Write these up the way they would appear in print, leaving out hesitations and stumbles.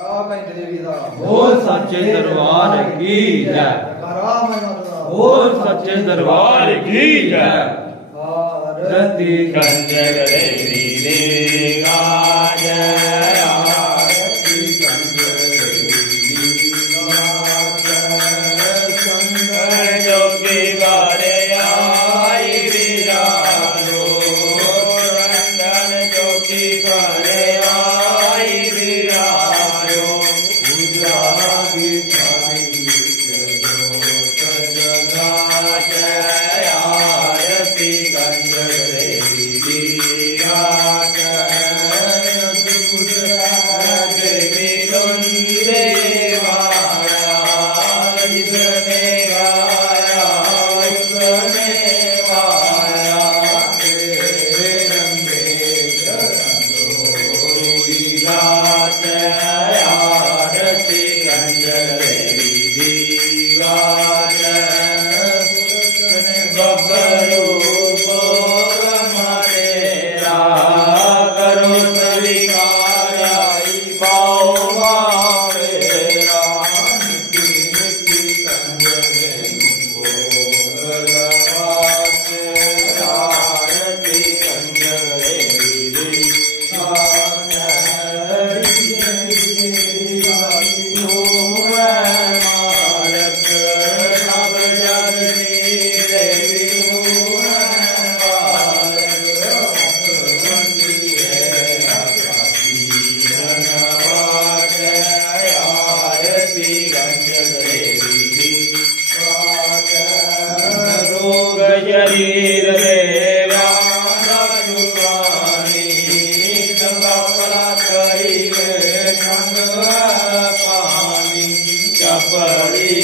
बोल सच्चे दरबार की जय। बोल सच्चे दरबार की जय। आरती कंजर देवी देगा जय। आरती कंजर देवी शंकर जोगी बारे आई विराजो। चंदन जोगी बारे आई विराजो। उजागी साई आरती कंजर देवी दिया देवी कुंदे माया जिसने गाया उसने पाया। तेरे रंगे चरणों जात आरती कंजर देवी दिया बबरू मरेरा करो स्वीकाराई पाओ मारेरा। निकी कंजर आरती कंजर देवी मालक सब जननी देवी शरीर देवा दुकानी कपड़ा करी ठंड पानी चपड़ी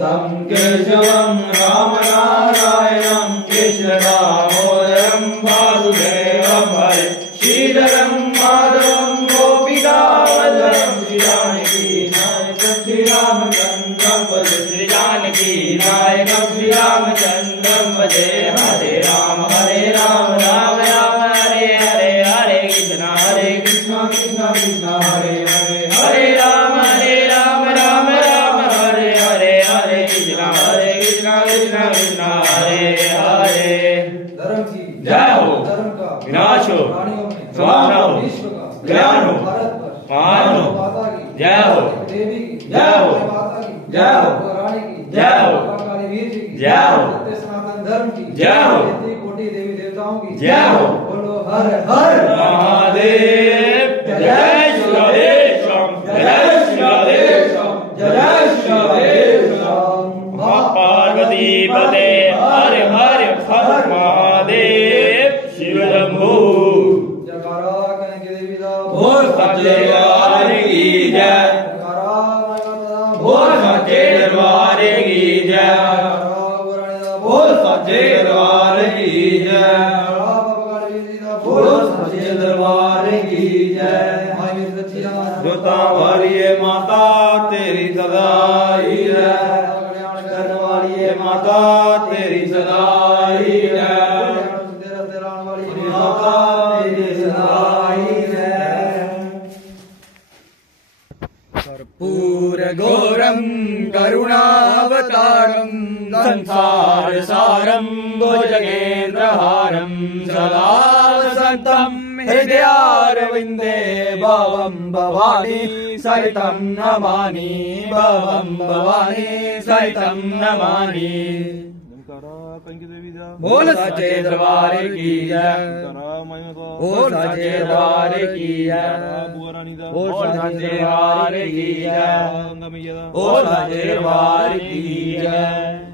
तं केशवं रामनारायणं कृष्णदामोदरं वासुदेवं हरे श्रीधरं माधवं गोपिकावल्लभं श्रीरामचन्द्रं भजे श्रीजानकी नायकं श्रीरामचन्द्रं भजे हरे राम राम राम हरे हरे हरे कृष्ण कृष्ण कृष्ण हरे हरे हरे राम राम राम हरे हरे हरे कृष्ण कृष्ण कृष्ण हरे हरे। धर्म की जय हो, धर्म का विनाश हो, प्राणियों में स्वाहा हो, विश्व का ज्ञान हो, भारत पर महान हो, माता की जय हो, देवी की जय हो, माता की जय हो, रानी की जय हो, काली वीर जी की जय हो, सत्य सनातन धर्म की जय हो, कोटि देवी देवताओं की जय हो। बोलो हर हर महादेव जय शिवदेशम जय शिवदेशम जय शिवदेशम पार्वती पते हर हर हर महादेव शिव शंभू जयकारा कनक देवी दा बोल सच्चे दरबार की जय जयकारा माता बोल सच्चे दरबार की जय बोल सच्चे दरबार की जय बोल सच्चे दरबार की जय। जोता वाली माता तेरी सदाई है करने वाली माता तेरी सदाई है माता तेरी सदाई है। कर्पूर घोरं करुणावतारं संसार सारं भुजगेन्द्रहारं सदा वसन्तं हृदयारविन्दे भवं भवानी सहितं नमामि भवं भवानी सहितं नमामि। बोल सच्चे दरबार की जय बोल सच्चे दरबार की जय बोल सच्चे दरबार की जय बोल सच्चे दरबार की जय।